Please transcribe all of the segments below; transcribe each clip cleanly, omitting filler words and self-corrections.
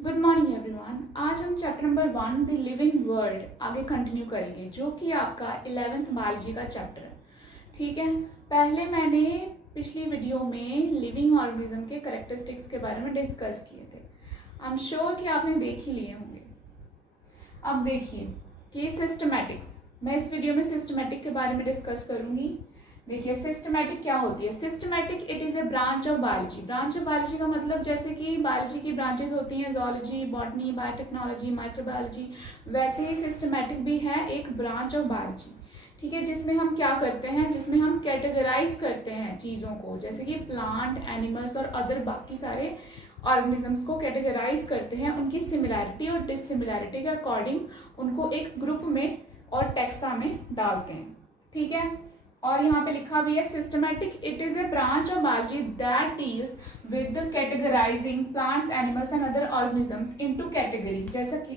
Good morning everyone. आज हम chapter number 1 the living world आगे कंटिन्यू करेंगे, जो कि आपका 11th बायोलॉजी का चैप्टर है। ठीक है, पहले मैंने पिछली वीडियो में लिविंग ऑर्गेनिज्म के कैरेक्टरिस्टिक्स के बारे में डिस्कस किए थे। आई एम श्योर कि आपने देख ही लिए होंगे। अब देखिए कि सिस्टमैटिक्स, मैं इस वीडियो में सिस्टमैटिक के बारे में डिस्कस करूंगी। देखिए सिस्टमैटिक क्या होती है। Systematic it is a branch of biology. Branch of biology का मतलब जैसे कि बायोलॉजी की ब्रांचेस होती हैं, जोलॉजी, बॉटनी, बायोटेक्नोलॉजी, माइक्रोबायोलॉजी, वैसे ही सिस्टमैटिक भी है एक ब्रांच ऑफ बायोलॉजी। ठीक है, जिसमें हम क्या करते हैं, जिसमें हम कैटेगराइज करते हैं चीज़ों को, जैसे कि प्लांट, एनिमल्स और अदर बाकी सारे ऑर्गेनिजम्स को कैटेगराइज करते हैं उनकी सिमिलैरिटी और डिससिमिलैरिटी के अकॉर्डिंग उनको एक ग्रुप में और टेक्सा में डालते हैं। ठीक है, और यहाँ पे लिखा भी है systematic it is a branch of biology that deals with categorising plants, animals and other organisms into categories,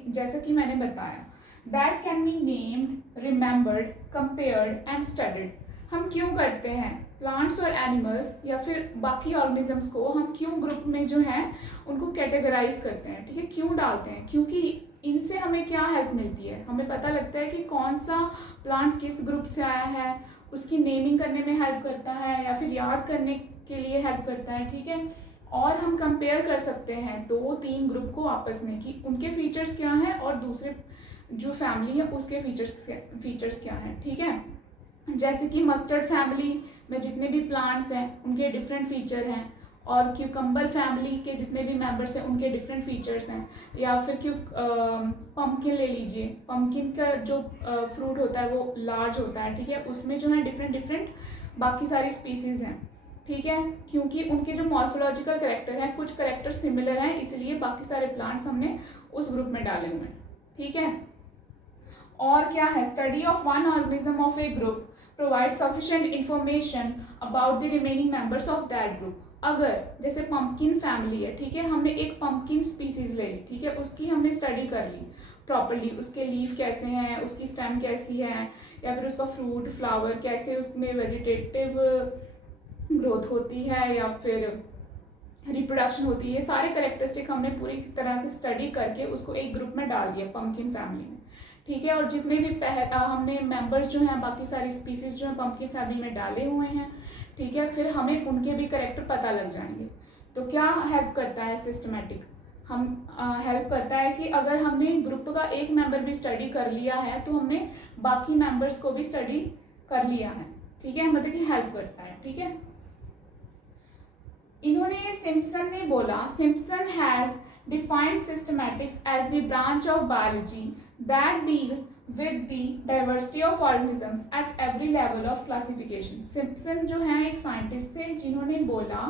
जैसा कि मैंने बताया, that can be named, remembered, compared and studied. हम क्यों करते हैं प्लांट्स और एनिमल्स या फिर बाकी ऑर्गेनिजम्स को, हम क्यों ग्रुप में जो है उनको कैटेगराइज करते हैं। ठीक है, क्यों डालते हैं, क्योंकि इनसे हमें क्या हेल्प मिलती है, हमें पता लगता है कि कौन सा प्लांट किस ग्रुप से आया है, उसकी नेमिंग करने में हेल्प करता है या फिर याद करने के लिए हेल्प करता है। ठीक है, और हम कंपेयर कर सकते हैं 2-3 ग्रुप को आपस में कि उनके फीचर्स क्या हैं और दूसरे जो फैमिली है उसके फीचर्स क्या हैं। ठीक है, जैसे कि मस्टर्ड फैमिली में जितने भी प्लांट्स हैं उनके डिफरेंट फीचर हैं, और क्यूकम्बर फैमिली के जितने भी मेंबर्स हैं उनके डिफरेंट फीचर्स हैं। या फिर पम्पकिन ले लीजिए, पम्पकिन का जो फ्रूट होता है वो लार्ज होता है। ठीक है, उसमें जो है डिफरेंट बाकी सारी स्पीसीज़ हैं। ठीक है, क्योंकि उनके जो मॉर्फोलॉजिकल करेक्टर हैं, कुछ करेक्टर सिमिलर हैं, इसलिए बाकी सारे प्लांट्स हमने उस ग्रुप में डाले हुए हैं। ठीक है, और क्या है, study of one organism of A group provide sufficient information about the remaining members of that group. अगर जैसे पंपकिन फैमिली है, ठीक है, हमने एक पंपकिन स्पीसीज ले ली, ठीक है, उसकी हमने स्टडी कर ली प्रॉपरली, उसके लीफ कैसे हैं, उसकी स्टेम कैसी है, या फिर उसका फ्रूट, फ्लावर कैसे, उसमें वेजिटेटिव ग्रोथ होती है या फिर रिप्रोडक्शन होती है, ये सारे करेक्टरिस्टिक हमने पूरी तरह से स्टडी करके उसको एक ग्रुप में डाल दिया पंपकिन फैमिली में। ठीक है, और जितने भी हमने मेंबर्स जो हैं बाकी सारी स्पीसीज जो हैं पंपकिन फैमिली में डाले हुए हैं, ठीक है, फिर हमें उनके भी करेक्टर पता लग जाएंगे। तो क्या हेल्प करता है सिस्टमैटिक, हम हेल्प करता है कि अगर हमने ग्रुप का एक मेंबर भी स्टडी कर लिया है तो हमने बाकी मेंबर्स को भी स्टडी कर लिया है। ठीक है, मतलब कि हेल्प करता है। ठीक है, इन्होंने सिम्पसन ने बोला, Simpson has defined systematics as the branch of biology that deals with the diversity of organisms at every level of classification। Simpson जो है एक साइंटिस्ट थे जिन्होंने बोला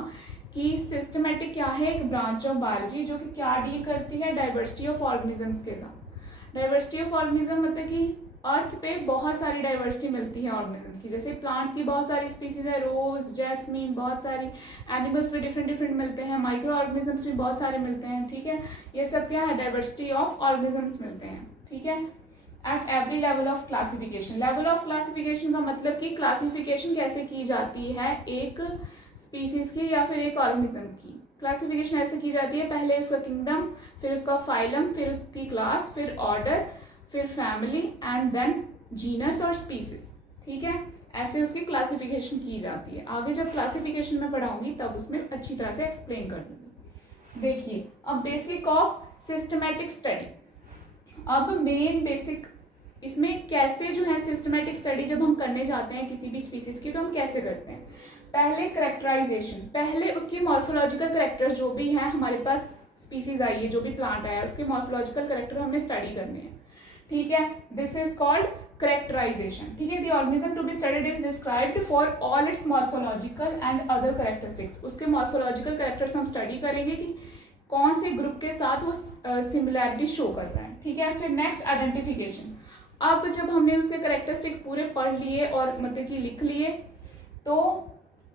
कि सिस्टमैटिक क्या है, एक ब्रांच ऑफ बायोलॉजी जो कि क्या डील करती है, डाइवर्सिटी ऑफ ऑर्गेनिजम्स के साथ। डाइवर्सिटी ऑफ ऑर्गेनिज्म मतलब कि अर्थ पे बहुत सारी डाइवर्सिटी मिलती है ऑर्गेनिजम्स की, जैसे प्लांट्स की बहुत सारी स्पीसीज है, रोज, जैस्मीन, बहुत सारी, एनिमल्स भी डिफरेंट मिलते हैं, माइक्रो ऑर्गेनिजम्स भी बहुत सारे मिलते हैं। ठीक है, ये सब क्या है, डाइवर्सिटी ऑफ ऑर्गेनिजम्स मिलते हैं। ठीक है, at every level of classification. Level of classification का मतलब कि क्लासिफिकेशन कैसे की जाती है एक स्पीसीज की या फिर एक ऑर्गेनिज्म की। क्लासिफिकेशन ऐसे की जाती है, पहले उसका किंगडम, फिर उसका फाइलम, फिर उसकी क्लास, फिर ऑर्डर, फिर फैमिली एंड देन जीनस और स्पीसीज। ठीक है, ऐसे उसकी क्लासिफिकेशन की जाती है। आगे जब क्लासिफिकेशन में पढ़ाऊंगी तब उसमें अच्छी तरह से एक्सप्लेन कर दूंगी। देखिए अब बेसिक ऑफ सिस्टमैटिक स्टडी। अब मेन बेसिक इसमें कैसे जो है सिस्टमैटिक स्टडी जब हम करने जाते हैं किसी भी स्पीसीज की तो हम कैसे करते हैं। पहले करेक्टराइजेशन, पहले उसकी मॉर्फोलॉजिकल करेक्टर जो भी है हमारे पास स्पीसीज आई है, जो भी प्लांट आया है उसके मॉर्फोलॉजिकल करेक्टर हमने स्टडी करने हैं। ठीक है, दिस इज कॉल्ड करेक्टराइजेशन। ठीक है, the organism to be studied is described for all its morphological and other characteristics. उसके मॉर्फोलॉजिकल करेक्टर्स हम स्टडी करेंगे कि कौन से ग्रुप के साथ वो सिमिलैरिटी शो कर रहा है। ठीक है, फिर नेक्स्ट आइडेंटिफिकेशन। अब जब हमने उसके करेक्टरिस्टिक पूरे पढ़ लिए और मतलब कि लिख लिए, तो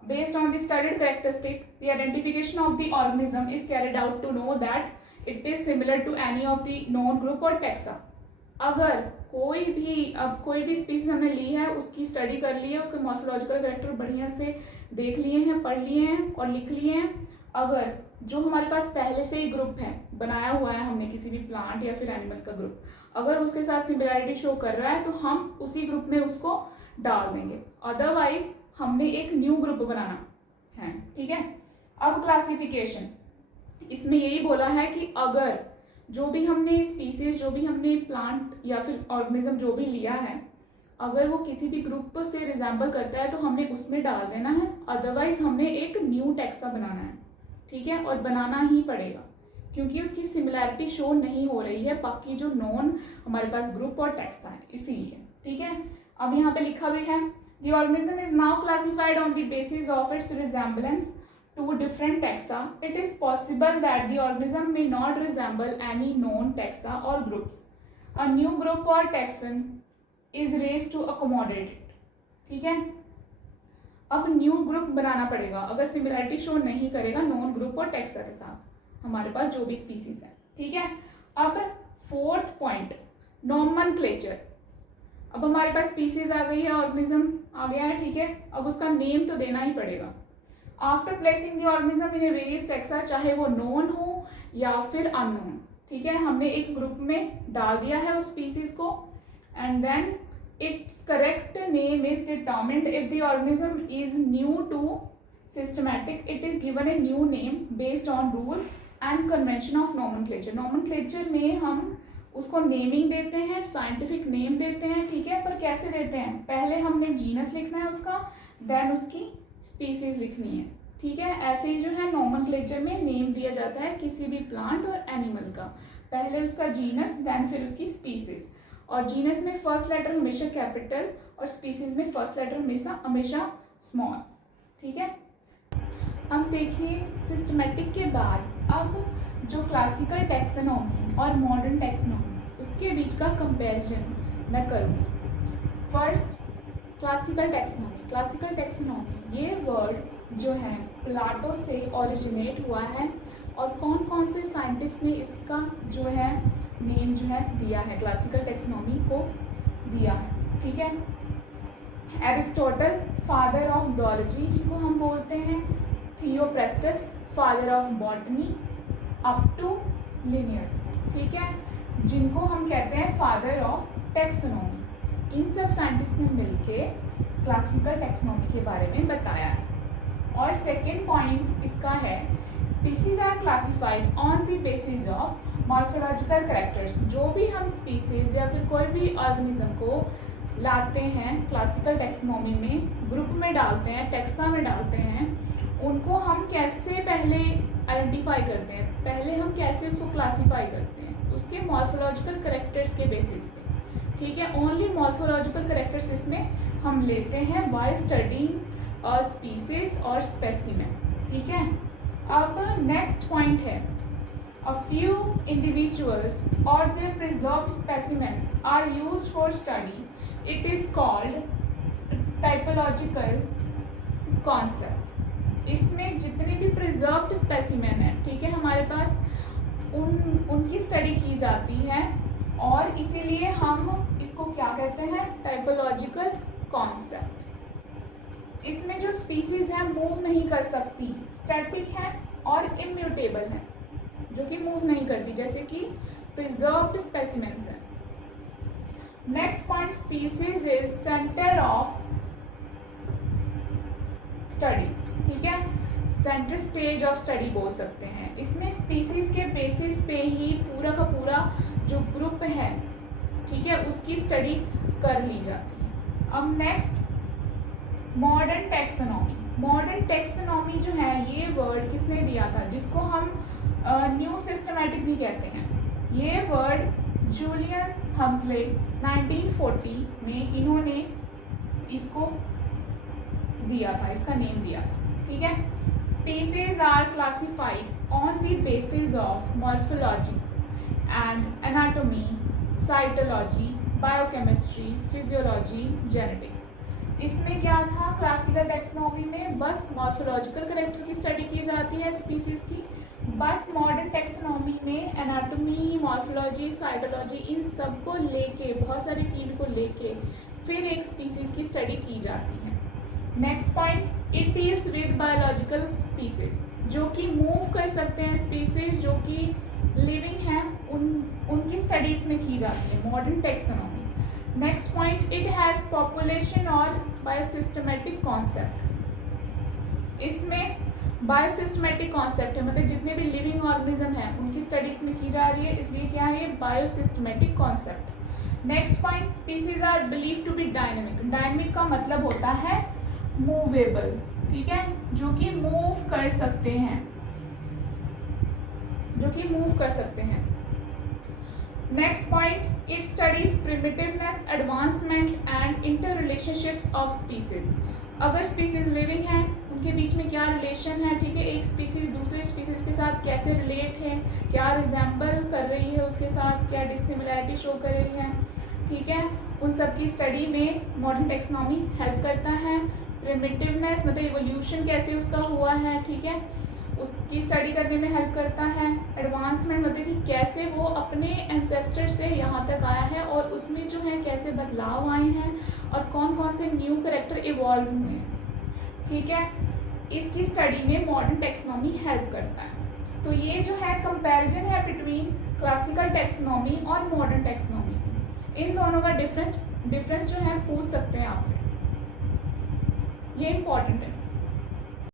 based on the studied characteristic the identification of the organism is carried out to know that it is similar to any of the known group और टेक्सा। अगर कोई भी स्पीसीज हमने ली है, उसकी स्टडी कर ली है, उसके मॉर्फोलॉजिकल करेक्टर बढ़िया से देख लिए हैं, पढ़ लिए हैं और लिख लिए हैं, अगर जो हमारे पास पहले से ही ग्रुप है, बनाया हुआ है हमने किसी भी प्लांट या फिर एनिमल का ग्रुप, अगर उसके साथ सिमिलैरिटी शो कर रहा है तो हम उसी ग्रुप में उसको डाल देंगे, अदरवाइज हमने एक न्यू ग्रुप बनाना है। ठीक है। अब क्लासिफिकेशन, इसमें यही बोला है कि अगर जो भी हमने स्पीसीज, जो भी हमने प्लांट या फिर ऑर्गेनिज्म जो भी लिया है, अगर वो किसी भी ग्रुप से रिजेंबल करता है तो हमने उसमें डाल देना है, अदरवाइज हमने एक न्यू टेक्सा बनाना है। ठीक है। और बनाना ही पड़ेगा क्योंकि उसकी सिमिलैरिटी शो नहीं हो रही है बाकी जो नॉन हमारे पास ग्रुप और टेक्सा है, इसीलिए। ठीक है। अब यहाँ पे लिखा भी है, the organism is now classified on the basis of its resemblance to different taxa. It is possible that the organism may not resemble any known taxa or groups. A new group or taxon is raised to accommodate it. ठीक है। अब new group बनाना पड़ेगा अगर similarity show नहीं करेगा non group और taxa के साथ हमारे पास जो भी स्पीसीज है। ठीक है। अब फोर्थ पॉइंट, नॉमेनक्लेचर। अब हमारे पास स्पीसीज आ गई है, ऑर्गेनिज्म आ गया है। ठीक है। अब उसका नेम तो देना ही पड़ेगा। After placing the organism in A various taxa, चाहे वो नोन हो या फिर अननोन। ठीक है। हमने एक ग्रुप में डाल दिया है उस स्पीसीज को, and then its correct name is determined if the organism is new to systematic, it is given a new name based on rules and convention of nomenclature. Nomenclature में हम उसको नेमिंग देते हैं, साइंटिफिक नेम देते हैं। ठीक है। पर कैसे देते हैं, पहले हमने जीनस लिखना है उसका, देन उसकी स्पीसीज लिखनी है। ठीक है। ऐसे ही जो है नॉमेनक्लेचर में नेम दिया जाता है किसी भी प्लांट और एनिमल का, पहले उसका जीनस देन फिर उसकी स्पीसीज, और जीनस में फर्स्ट लेटर हमेशा कैपिटल और स्पीसीज में फर्स्ट लेटर हमेशा स्मॉल। ठीक है। अब देखिए सिस्टमेटिक के बाद अब जो क्लासिकल टैक्सोनॉमी और मॉडर्न टैक्सोनॉमी उसके बीच का कंपैरिजन मैं करूँगी। First classical taxonomy. Classical taxonomy ये वर्ड जो है प्लाटो से ओरिजिनेट हुआ है, और कौन कौन से साइंटिस्ट ने इसका जो है नेम जो है दिया है, क्लासिकल टैक्सोनॉमी को दिया है। ठीक है। एरिस्टोटल फादर ऑफ ज़ूलॉजी जिनको हम बोलते हैं, Theophrastus father of botany, up to Linnaeus. ठीक है। जिनको हम कहते हैं फादर ऑफ टैक्सोनॉमी। इन सब साइंटिस्ट ने मिलके क्लासिकल टैक्सोनॉमी के बारे में बताया है। और सेकेंड पॉइंट इसका है, species are classified on the basis of morphological characters. जो भी हम स्पीसीज या फिर कोई भी ऑर्गेनिज्म को लाते हैं क्लासिकल टैक्सोनॉमी में, ग्रुप में डालते हैं, टेक्सा में डालते हैं, उनको हम कैसे पहले आइडेंटिफाई करते हैं, पहले हम कैसे उसको क्लासीफाई करते हैं, उसके मॉर्फोलॉजिकल कैरेक्टर्स के बेसिस पे। ठीक है। ओनली मॉर्फोलॉजिकल कैरेक्टर्स इसमें हम लेते हैं वाइल स्टडीइंग स्पीसीज और स्पेसिमेन। ठीक है। अब नेक्स्ट पॉइंट है, अ फ्यू इंडिविजुअल्स और their preserved specimens are used for study, it is called typological concept. इसमें जितने भी प्रिजर्व्ड स्पेसिमेन है, ठीक है, हमारे पास उनकी स्टडी की जाती है, और इसीलिए हम इसको क्या कहते हैं, टाइपोलॉजिकल कॉन्सेप्ट। इसमें जो स्पीसीज है मूव नहीं कर सकती, स्टैटिक है और इम्यूटेबल है, जो कि मूव नहीं करती, जैसे कि प्रिजर्व्ड स्पेसिमेंस है। Next point, species is centre of study. ठीक है। सेंटर स्टेज ऑफ स्टडी बोल सकते हैं। इसमें स्पीसीज के बेसिस पे ही पूरा का पूरा जो ग्रुप है, ठीक है, उसकी स्टडी कर ली जाती है। अब next, modern taxonomy. Modern taxonomy जो है, ये वर्ड किसने दिया था, जिसको हम न्यू सिस्टमैटिक भी कहते हैं। ये वर्ड जूलियन हम्सले 1940 में इन्होंने इसको दिया था, इसका नेम दिया था। ठीक है। Species are classified on the basis of morphology and anatomy, cytology, biochemistry, physiology, genetics. इसमें क्या था, क्लासिकल टैक्सोनॉमी में बस मॉर्फोलॉजिकल कैरेक्टर की स्टडी की जाती है स्पीसीज की, बट मॉडर्न टैक्सोनॉमी में एनाटोमी, मॉर्फोलॉजी, साइटोलॉजी, इन सब को लेके, बहुत सारी फील्ड को लेके फिर एक स्पीसीज की स्टडी की जाती है। Next point, it is with biological species. जो कि मूव कर सकते हैं, स्पीसीज जो कि लिविंग हैं, उनकी स्टडीज में की जाती है modern taxonomy. Next point, it has population और बायोसिस्टमेटिक कॉन्सेप्ट। इसमें बायोसिस्टमेटिक कॉन्सेप्ट है, मतलब जितने भी लिविंग ऑर्गेनिज्म हैं उनकी स्टडीज में की जा रही है, इसलिए क्या है, biosystematic concept. Next point, species are believe to be dynamic. Dynamic का मतलब होता है मूवेबल, ठीक है, जो कि मूव कर सकते हैं, जो कि मूव कर सकते हैं। Next point, it studies primitiveness, advancement and inter relationships of species. अगर स्पीसीज लिविंग हैं उनके बीच में क्या रिलेशन है, ठीक है, एक स्पीसीज दूसरे स्पीसीज के साथ कैसे रिलेट है, क्या रिजेंबल कर रही है उसके साथ, क्या डिसिमिलैरिटी शो कर रही है, ठीक है, उन सब की स्टडी में मॉडर्न टेक्सोनॉमी हेल्प करता है। प्रिमिटिवनेस मतलब इवोल्यूशन कैसे उसका हुआ है, ठीक है, उसकी स्टडी करने में हेल्प करता है। एडवांसमेंट मतलब कि कैसे वो अपने एंसेस्टर से यहाँ तक आया है और उसमें जो है कैसे बदलाव आए हैं और कौन कौन से न्यू कैरेक्टर इवॉल्व हुए हैं, ठीक है, इसकी स्टडी में मॉडर्न टेक्सोनॉमी हेल्प करता है। तो ये जो है कंपैरिजन है बिटवीन क्लासिकल टेक्सोनॉमी और मॉडर्न टेक्सोनॉमी। इन दोनों का डिफरेंस जो है पूछ सकते हैं आपसे, ये इम्पॉर्टेंट है।